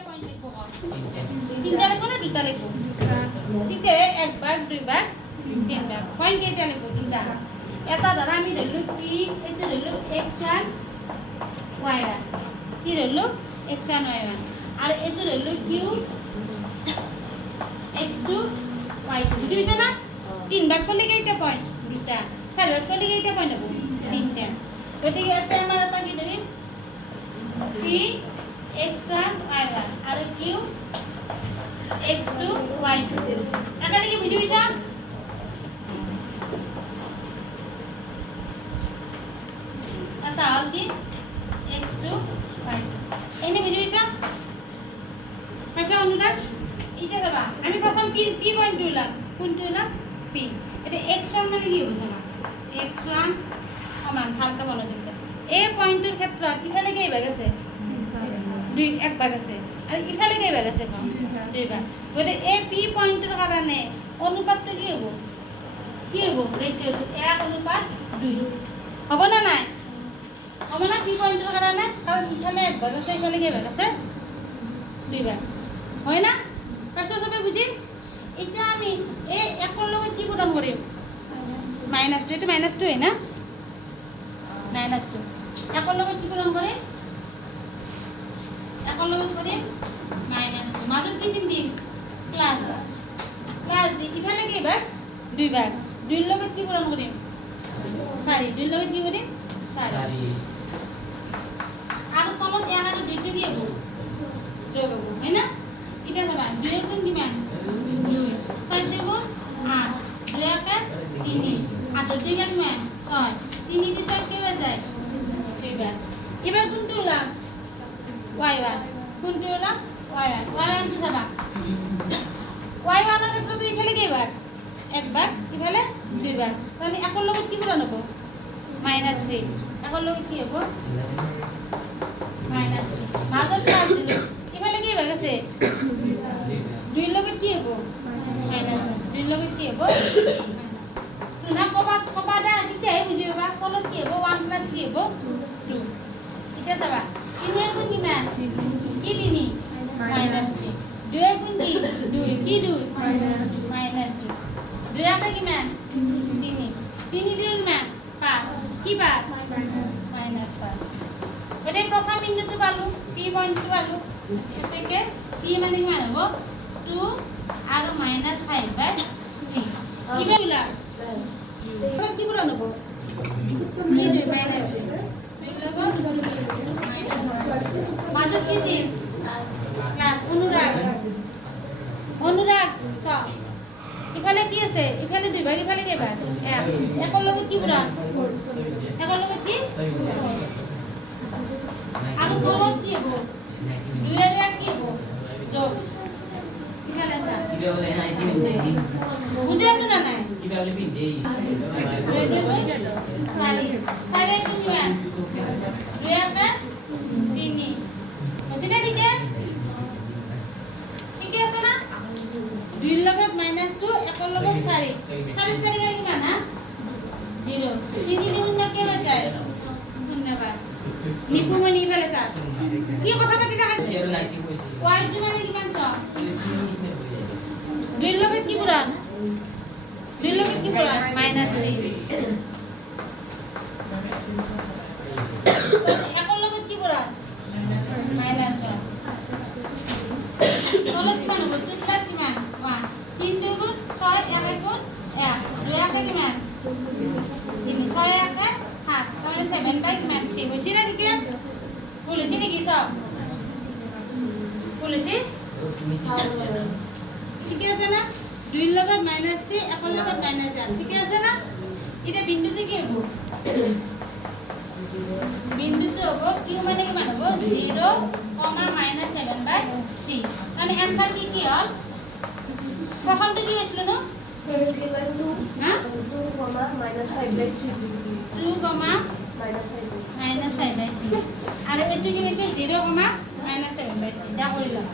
কেইটা পয়েন্ট লিখব কোন তিনটা লিখব না দুটা লিখব তিনটা এক ভাগ দুই ভাগ তিন ভাগ পয়েন্ট কেইটা লিখব তিনটা এটা ধরা আমি ধরলো p এটা ধরলো x1 y1 কি ধরলো x1 y1 আর এটা ধরলো q x2 y2 বুঝিছ না তিন ভাগ করলে কেইটা পয়েন্ট দুটা চার ভাগ করলে কেইটা পয়েন্ট হবে তিনটা গতিকে এটা আমরা এটা কি ধরিম p x1 y1 আর q x2 y2 এখানে কি বুঝিছ এটা হল কি x2 y2 এনে বুঝিছ আচ্ছা অনুরাগ এটা যাবা আমি প্রথম p পয়েন্ট দিলাম কোনটো হলো p এটা x1 মানে কি হবে জানা x1 সমান হালকা মনোযোগ দাও এই পয়েন্টের ক্ষেত্রে কিখানে কি ভাগ আছে দুই এক ভাগ আছে আর ইফালে কি ভাগ আছে কম দুই ভাগ গতে এই p পয়েন্টের কারণে অনুপাতটো কি হবো রেশিওটো 1:2 হবে না নাই হবে না p পয়েন্টের কারণে কারণ ইফালে এক ভাগ আছে ইফালে কি ভাগ আছে দুই ভাগ হয় না কাছে সবে বুঝি এটা আমি এই একর লগত কি গুণ করিম -2 এটা -2 হয় না -2 একর লগত কি গুণ করিম একর লগত করিম -2 মাজত কি চিন দিম প্লাস দি ইফালে কি ভাগ দুই ভাগ দুই লগত কি গুণ করিম 4 দুই লগত কি করিম 4 আর তলত এক আর দুই কি হবো যোগ হবো হয় না এটা যাবা 2 গুণ কিমান 2 4 গুণ 8 2 একে 3 8 2 গেল কিমান 6 3 দিয়ে 6 কেবা যায় এবার কোনটো হলাম y1 কোনটো হলাম y1 তো যাবা y1 এর ক্ষেত্রে তো ইফালে কি ভাগ এক ভাগ ইফালে দুই ভাগ তাহলে একর লগত কি গুণ হবে -3 একর লগত কি হবে -3 মাজত প্লাস দিল ইফালে কি ভাগ আছে দুই লগত কি হবো দুই লগত কি হবো না কবা দা কিটাই বুঝি বাবা তলত কি হবো 1 প্লাস কি হবো 2 এটা যাবা 3 গুণ কিমান কি দিনি -3 2 গুণ কি 2 কি 2 -2 2 আটা কিমান 3 2 কিমান 5 কি 5 -5 এটা প্রথম বিন্দুটো পালো p পয়েন্টটো পালো এটাকে p মানে কিমান হ'ব 2 আর -5/3 কিবা হলা কি গুণ হ'ব কি 2 মাজত কি চিন ক্লাস অনুরাগ চ ইফালে কি আছে ইফালে দুই ভাগ ইফালে কি ভাগ এক একর লগত কি গুণ একর লগত কি আর তলত কি হবো 2 এর এক কি হবো যোগ ইফালে আছে কিভাবে নাই বুঝি আছো না নাই কিভাবে পিন দেই সাইডে কি নিয়ান 2 একা 3 বুঝিনা দিকে ঠিক আছে না 2 লগত -2 একর লগত 4 4 এর কিমান না 0 3 গুণ না কি হয়ে যায় ধন্যবাদ নিপুমনি ফেলে স্যার কি কথা পাতি থাকা y2 মানে কিমান ছ দুই লগত কি পুরান -3 একর লগত কি পুরান -1 তলত কিমান হ'ব 2 প্লাস কিমান 1 3 2 গুণ 6 1 গুণ 1 2 একা কিমান 3 6 একা 7 তাহলে 7 কিমান 3 হইছে না ঠিক বলেছি নাকি সব বলেছি ঠিক আছে না 2 লগত -3 একর লগত -1 ঠিক আছে না এটা বিন্দুতে কি হবে বিন্দুতে হবে q মানে কি মানে হবে 0, -7/3 তাহলে आंसर কি হল প্রথমটা কি হইছিল না 2, -5/3 আর এটো কি হইছে 0, -7/3 দা করিলাম